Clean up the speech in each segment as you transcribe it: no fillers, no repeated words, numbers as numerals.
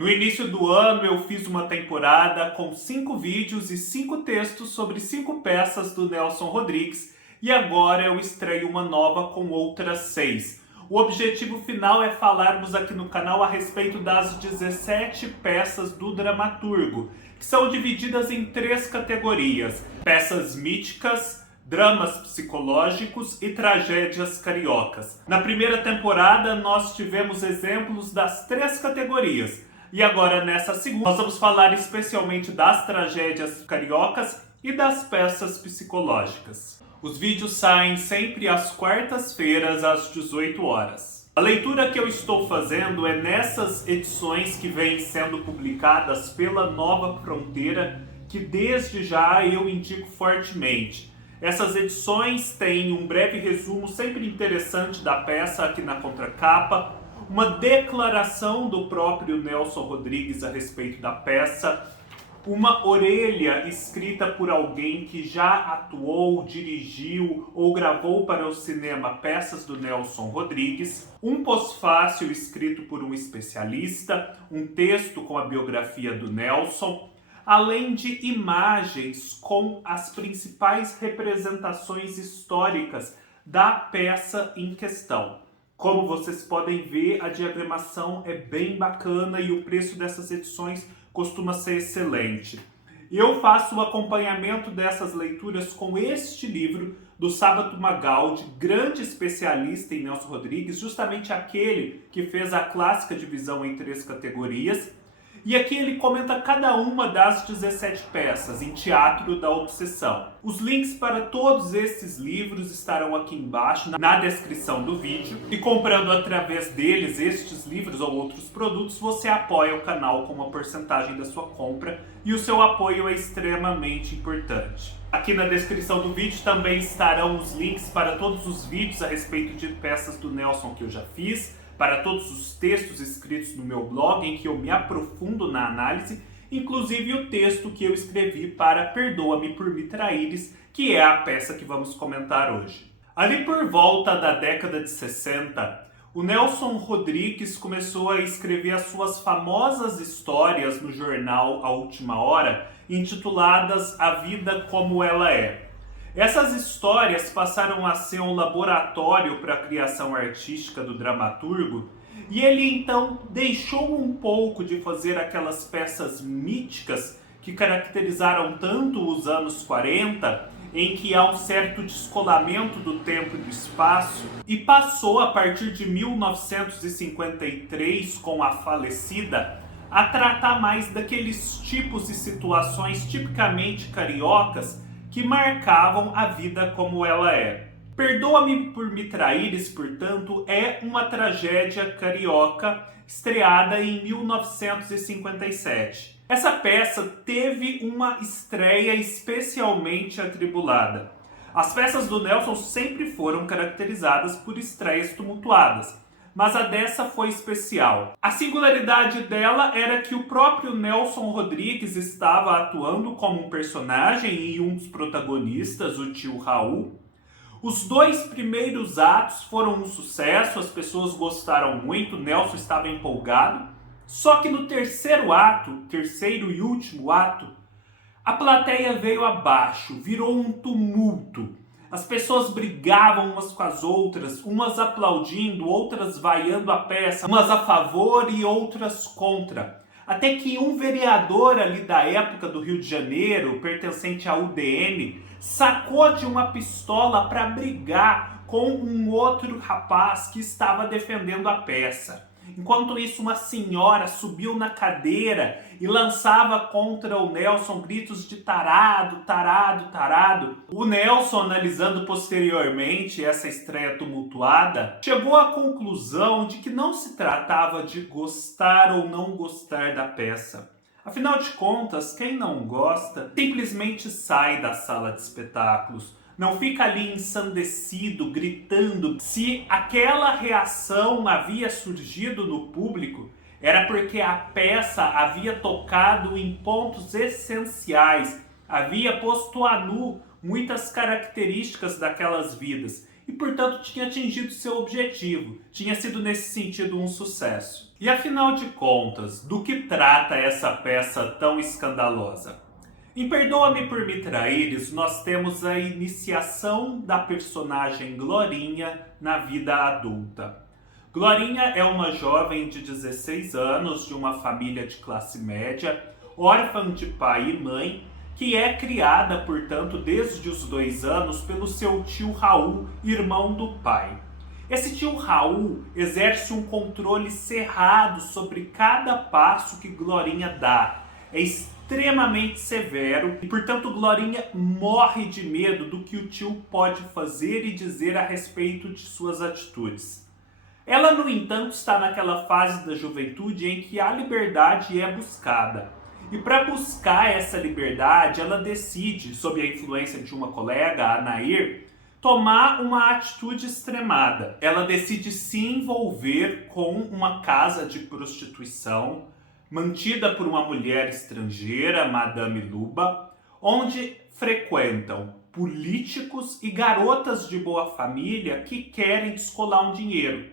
No início do ano eu fiz uma temporada com 5 vídeos e 5 textos sobre 5 peças do Nelson Rodrigues e agora eu estreio uma nova com outras 6. O objetivo final é falarmos aqui no canal a respeito das 17 peças do dramaturgo, que são divididas em 3 categorias: peças míticas, dramas psicológicos e tragédias cariocas. Na primeira temporada nós tivemos exemplos das 3 categorias. E agora, nessa segunda, nós vamos falar especialmente das tragédias cariocas e das peças psicológicas. Os vídeos saem sempre às quartas-feiras, às 18 horas. A leitura que eu estou fazendo é nessas edições que vêm sendo publicadas pela Nova Fronteira, que desde já eu indico fortemente. Essas edições têm um breve resumo sempre interessante da peça aqui na contracapa, uma declaração do próprio Nelson Rodrigues a respeito da peça, uma orelha escrita por alguém que já atuou, dirigiu ou gravou para o cinema peças do Nelson Rodrigues, um pós-fácil escrito por um especialista, um texto com a biografia do Nelson, além de imagens com as principais representações históricas da peça em questão. Como vocês podem ver, a diagramação é bem bacana e o preço dessas edições costuma ser excelente. Eu faço o acompanhamento dessas leituras com este livro do Sábato Magaldi, grande especialista em Nelson Rodrigues, justamente aquele que fez a clássica divisão em 3 categorias. E aqui ele comenta cada uma das 17 peças em Teatro da Obsessão. Os links para todos esses livros estarão aqui embaixo na descrição do vídeo. E comprando através deles estes livros ou outros produtos, você apoia o canal com uma porcentagem da sua compra e o seu apoio é extremamente importante. Aqui na descrição do vídeo também estarão os links para todos os vídeos a respeito de peças do Nelson que eu já fiz, para todos os textos escritos no meu blog, em que eu me aprofundo na análise, inclusive o texto que eu escrevi para Perdoa-me por Me Traíres, que é a peça que vamos comentar hoje. Ali por volta da década de 60, o Nelson Rodrigues começou a escrever as suas famosas histórias no jornal A Última Hora, intituladas A Vida Como Ela É. Essas histórias passaram a ser um laboratório para a criação artística do dramaturgo e ele então deixou um pouco de fazer aquelas peças míticas que caracterizaram tanto os anos 40, em que há um certo descolamento do tempo e do espaço, e passou a partir de 1953, com A Falecida, a tratar mais daqueles tipos e situações tipicamente cariocas que marcavam a vida como ela é. Perdoa-me por Me Traíres, portanto, é uma tragédia carioca estreada em 1957. Essa peça teve uma estreia especialmente atribulada. As peças do Nelson sempre foram caracterizadas por estreias tumultuadas, mas a dessa foi especial. A singularidade dela era que o próprio Nelson Rodrigues estava atuando como um personagem e um dos protagonistas, o tio Raul. Os 2 primeiros atos foram um sucesso, as pessoas gostaram muito, o Nelson estava empolgado. Só que no terceiro e último ato, a plateia veio abaixo, virou um tumulto. As pessoas brigavam umas com as outras, umas aplaudindo, outras vaiando a peça, umas a favor e outras contra. Até que um vereador ali da época do Rio de Janeiro, pertencente à UDN, sacou de uma pistola para brigar com um outro rapaz que estava defendendo a peça. Enquanto isso, uma senhora subiu na cadeira e lançava contra o Nelson gritos de tarado, tarado, tarado. O Nelson, analisando posteriormente essa estreia tumultuada, chegou à conclusão de que não se tratava de gostar ou não gostar da peça. Afinal de contas, quem não gosta simplesmente sai da sala de espetáculos. Não fica ali ensandecido, gritando. Se aquela reação havia surgido no público, era porque a peça havia tocado em pontos essenciais, havia posto a nu muitas características daquelas vidas. e, portanto, tinha atingido seu objetivo. Tinha sido, nesse sentido, um sucesso. E, afinal de contas, do que trata essa peça tão escandalosa? Em Perdoa-me por Me Traíres, nós temos a iniciação da personagem Glorinha na vida adulta. Glorinha é uma jovem de 16 anos, de uma família de classe média, órfã de pai e mãe, que é criada, portanto, desde os 2 anos pelo seu tio Raul, irmão do pai. Esse tio Raul exerce um controle cerrado sobre cada passo que Glorinha dá. É extremamente severo e, portanto, Glorinha morre de medo do que o tio pode fazer e dizer a respeito de suas atitudes. Ela, no entanto, está naquela fase da juventude em que a liberdade é buscada. E para buscar essa liberdade, ela decide, sob a influência de uma colega, a Nair, tomar uma atitude extremada. Ela decide se envolver com uma casa de prostituição mantida por uma mulher estrangeira, Madame Luba, onde frequentam políticos e garotas de boa família que querem descolar um dinheiro.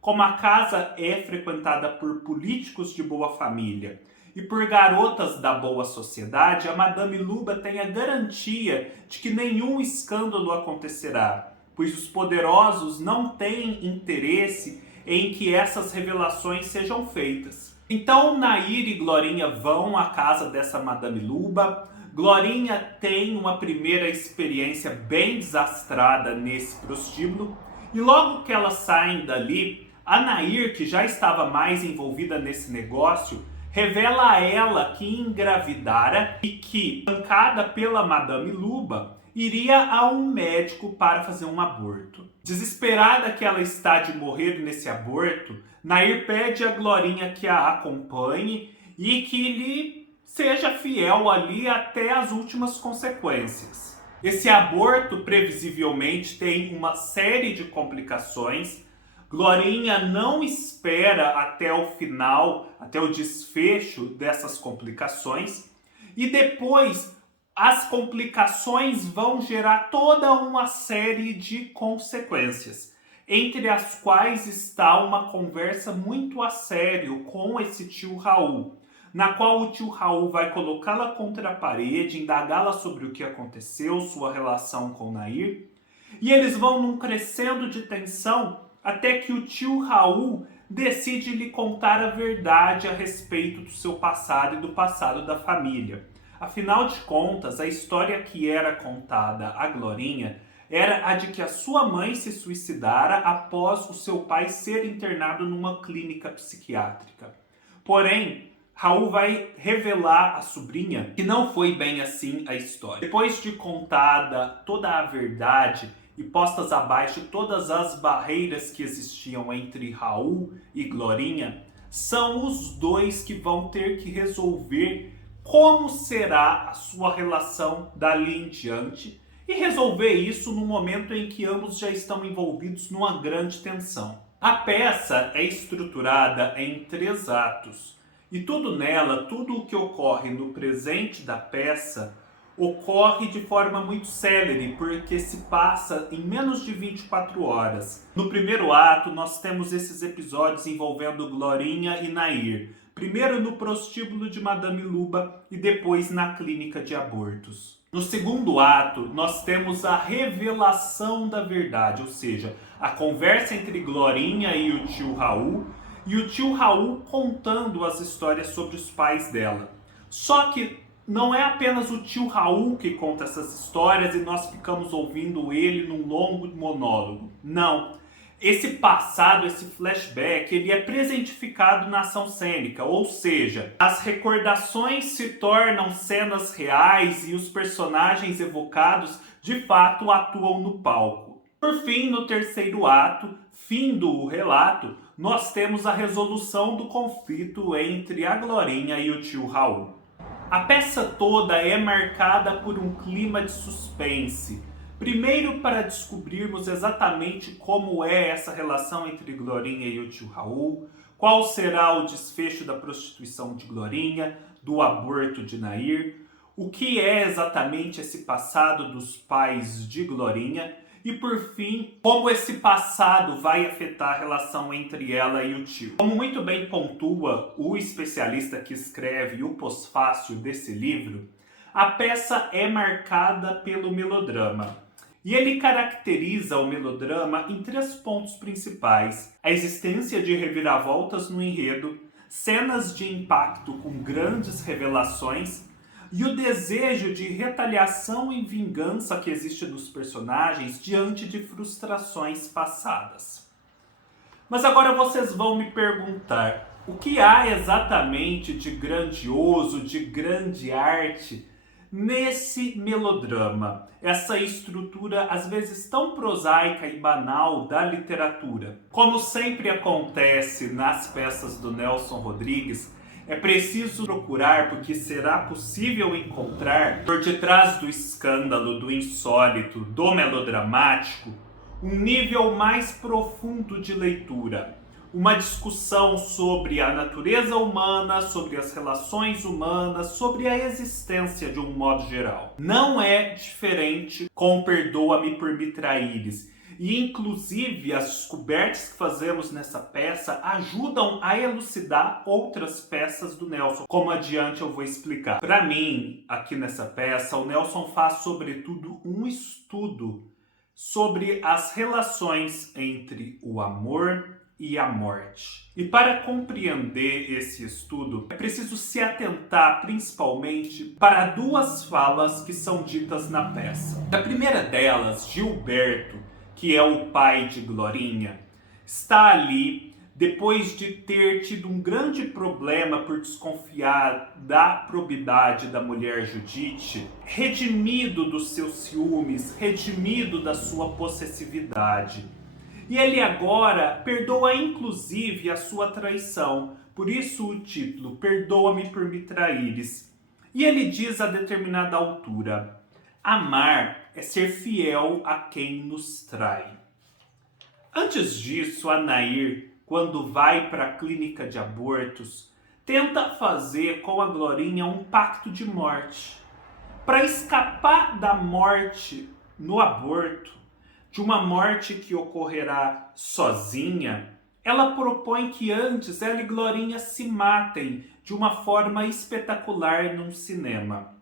Como a casa é frequentada por políticos de boa família e por garotas da boa sociedade, a Madame Luba tem a garantia de que nenhum escândalo acontecerá, pois os poderosos não têm interesse em que essas revelações sejam feitas. Então Nair e Glorinha vão à casa dessa Madame Luba. Glorinha tem uma primeira experiência bem desastrada nesse prostíbulo e logo que elas saem dali, a Nair, que já estava mais envolvida nesse negócio, revela a ela que engravidara e que, bancada pela Madame Luba, iria a um médico para fazer um aborto. Desesperada que ela está de morrer nesse aborto, Nair pede a Glorinha que a acompanhe e que lhe seja fiel ali até as últimas consequências. Esse aborto, previsivelmente, tem uma série de complicações. Glorinha não espera até o final, até o desfecho dessas complicações, e depois as complicações vão gerar toda uma série de consequências, entre as quais está uma conversa muito a sério com esse tio Raul, na qual o tio Raul vai colocá-la contra a parede, indagá-la sobre o que aconteceu, sua relação com Nair, e eles vão num crescendo de tensão até que o tio Raul decide lhe contar a verdade a respeito do seu passado e do passado da família. Afinal de contas, a história que era contada à Glorinha era a de que a sua mãe se suicidara após o seu pai ser internado numa clínica psiquiátrica. Porém, Raul vai revelar à sobrinha que não foi bem assim a história. Depois de contada toda a verdade e postas abaixo todas as barreiras que existiam entre Raul e Glorinha, são os dois que vão ter que resolver como será a sua relação dali em diante e resolver isso no momento em que ambos já estão envolvidos numa grande tensão. A peça é estruturada em 3 atos e tudo nela, tudo o que ocorre no presente da peça ocorre de forma muito célere, porque se passa em menos de 24 horas. No primeiro ato, nós temos esses episódios envolvendo Glorinha e Nair. Primeiro no prostíbulo de Madame Luba e depois na clínica de abortos. No segundo ato, nós temos a revelação da verdade, ou seja, a conversa entre Glorinha e o tio Raul contando as histórias sobre os pais dela. Só que não é apenas o tio Raul que conta essas histórias e nós ficamos ouvindo ele num longo monólogo. Não. Esse passado, esse flashback, ele é presentificado na ação cênica, ou seja, as recordações se tornam cenas reais e os personagens evocados de fato atuam no palco. Por fim, no terceiro ato, fim do relato, nós temos a resolução do conflito entre a Glorinha e o tio Raul. A peça toda é marcada por um clima de suspense. Primeiro, para descobrirmos exatamente como é essa relação entre Glorinha e o tio Raul, qual será o desfecho da prostituição de Glorinha, do aborto de Nair, o que é exatamente esse passado dos pais de Glorinha, E por fim, como esse passado vai afetar a relação entre ela e o tio. Como muito bem pontua o especialista que escreve o pós-fácil desse livro, a peça é marcada pelo melodrama. E ele caracteriza o melodrama em 3 pontos principais: a existência de reviravoltas no enredo, cenas de impacto com grandes revelações e o desejo de retaliação e vingança que existe nos personagens diante de frustrações passadas. Mas agora vocês vão me perguntar, o que há exatamente de grandioso, de grande arte nesse melodrama? Essa estrutura às vezes tão prosaica e banal da literatura. Como sempre acontece nas peças do Nelson Rodrigues, é preciso procurar, porque será possível encontrar, por detrás do escândalo, do insólito, do melodramático, um nível mais profundo de leitura. Uma discussão sobre a natureza humana, sobre as relações humanas, sobre a existência de um modo geral. Não é diferente com Perdoa-me por me traíres. E inclusive as descobertas que fazemos nessa peça ajudam a elucidar outras peças do Nelson, como adiante eu vou explicar. Para mim, aqui nessa peça, o Nelson faz sobretudo um estudo sobre as relações entre o amor e a morte. E para compreender esse estudo, é preciso se atentar principalmente para 2 falas que são ditas na peça. A primeira delas, Gilberto, que é o pai de Glorinha, está ali depois de ter tido um grande problema por desconfiar da probidade da mulher Judite, redimido dos seus ciúmes, redimido da sua possessividade. E ele agora perdoa inclusive a sua traição, por isso o título, Perdoa-me por me traíres. E ele diz a determinada altura: amar é ser fiel a quem nos trai. Antes disso, a Nair, quando vai para a clínica de abortos, tenta fazer com a Glorinha um pacto de morte. Para escapar da morte no aborto, de uma morte que ocorrerá sozinha, ela propõe que antes ela e Glorinha se matem de uma forma espetacular num cinema.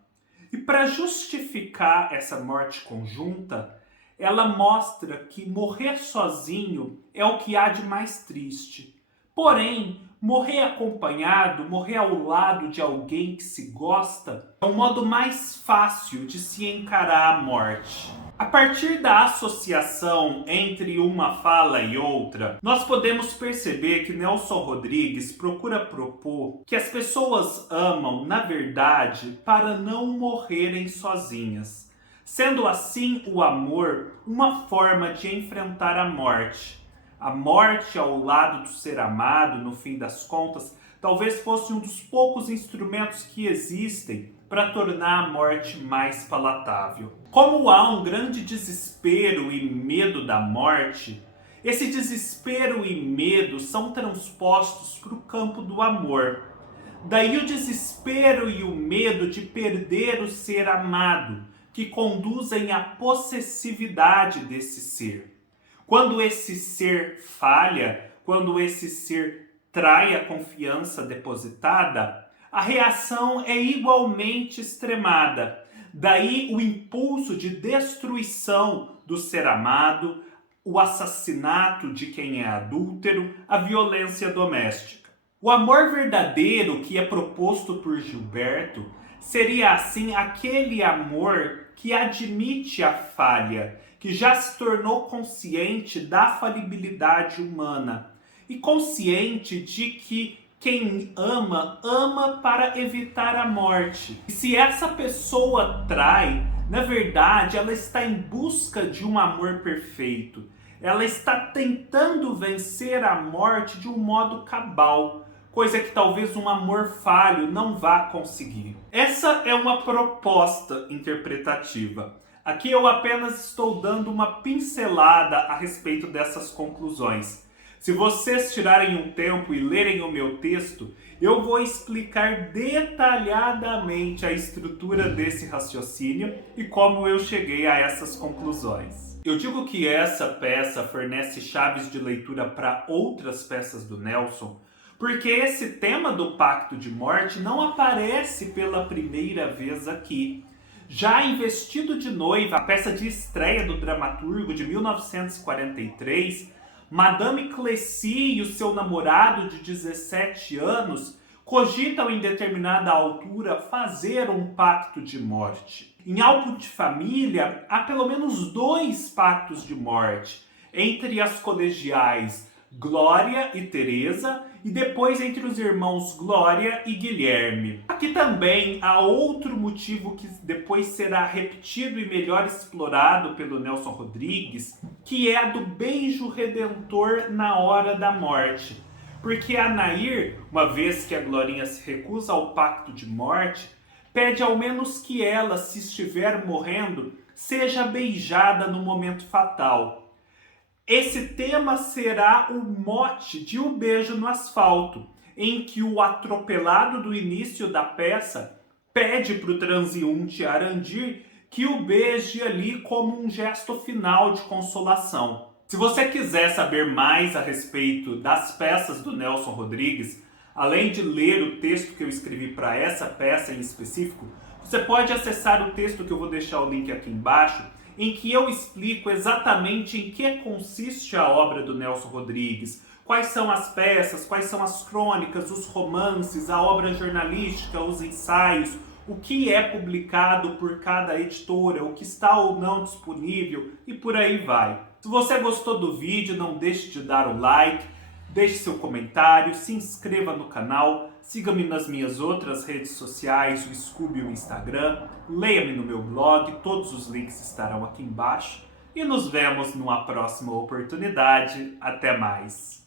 E para justificar essa morte conjunta, ela mostra que morrer sozinho é o que há de mais triste. Porém, morrer acompanhado, morrer ao lado de alguém que se gosta, é um modo mais fácil de se encarar a morte. A partir da associação entre uma fala e outra, nós podemos perceber que Nelson Rodrigues procura propor que as pessoas amam, na verdade, para não morrerem sozinhas. Sendo assim o amor uma forma de enfrentar a morte. A morte ao lado do ser amado, no fim das contas, talvez fosse um dos poucos instrumentos que existem para tornar a morte mais palatável. Como há um grande desespero e medo da morte, esse desespero e medo são transpostos para o campo do amor. Daí o desespero e o medo de perder o ser amado, que conduzem à possessividade desse ser. Quando esse ser falha, quando esse ser trai a confiança depositada, a reação é igualmente extremada. Daí o impulso de destruição do ser amado, o assassinato de quem é adúltero, a violência doméstica. O amor verdadeiro que é proposto por Gilberto seria assim aquele amor que admite a falha, que já se tornou consciente da falibilidade humana e consciente de que quem ama, ama para evitar a morte. E se essa pessoa trai, na verdade, ela está em busca de um amor perfeito. Ela está tentando vencer a morte de um modo cabal, coisa que talvez um amor falho não vá conseguir. Essa é uma proposta interpretativa. Aqui eu apenas estou dando uma pincelada a respeito dessas conclusões. Se vocês tirarem um tempo e lerem o meu texto, eu vou explicar detalhadamente a estrutura desse raciocínio e como eu cheguei a essas conclusões. Eu digo que essa peça fornece chaves de leitura para outras peças do Nelson, porque esse tema do pacto de morte não aparece pela primeira vez aqui. Já em Vestido de Noiva, a peça de estreia do dramaturgo de 1943, Madame Clécy e o seu namorado de 17 anos cogitam em determinada altura fazer um pacto de morte. Em Álbum de Família, há pelo menos 2 pactos de morte, entre as colegiais Glória e Teresa, e depois entre os irmãos Glória e Guilherme. Aqui também há outro motivo que depois será repetido e melhor explorado pelo Nelson Rodrigues, que é a do beijo redentor na hora da morte. Porque a Nair, uma vez que a Glorinha se recusa ao pacto de morte, pede ao menos que ela, se estiver morrendo, seja beijada no momento fatal. Esse tema será o mote de O Beijo no Asfalto, em que o atropelado do início da peça pede para o transeunte Arandir que o beije ali como um gesto final de consolação. Se você quiser saber mais a respeito das peças do Nelson Rodrigues, além de ler o texto que eu escrevi para essa peça em específico, você pode acessar o texto que eu vou deixar o link aqui embaixo, em que eu explico exatamente em que consiste a obra do Nelson Rodrigues, quais são as peças, quais são as crônicas, os romances, a obra jornalística, os ensaios, o que é publicado por cada editora, o que está ou não disponível e por aí vai. Se você gostou do vídeo, não deixe de dar o like, deixe seu comentário, se inscreva no canal, siga-me nas minhas outras redes sociais, o Scooby e o Instagram, leia-me no meu blog, todos os links estarão aqui embaixo e nos vemos numa próxima oportunidade. Até mais!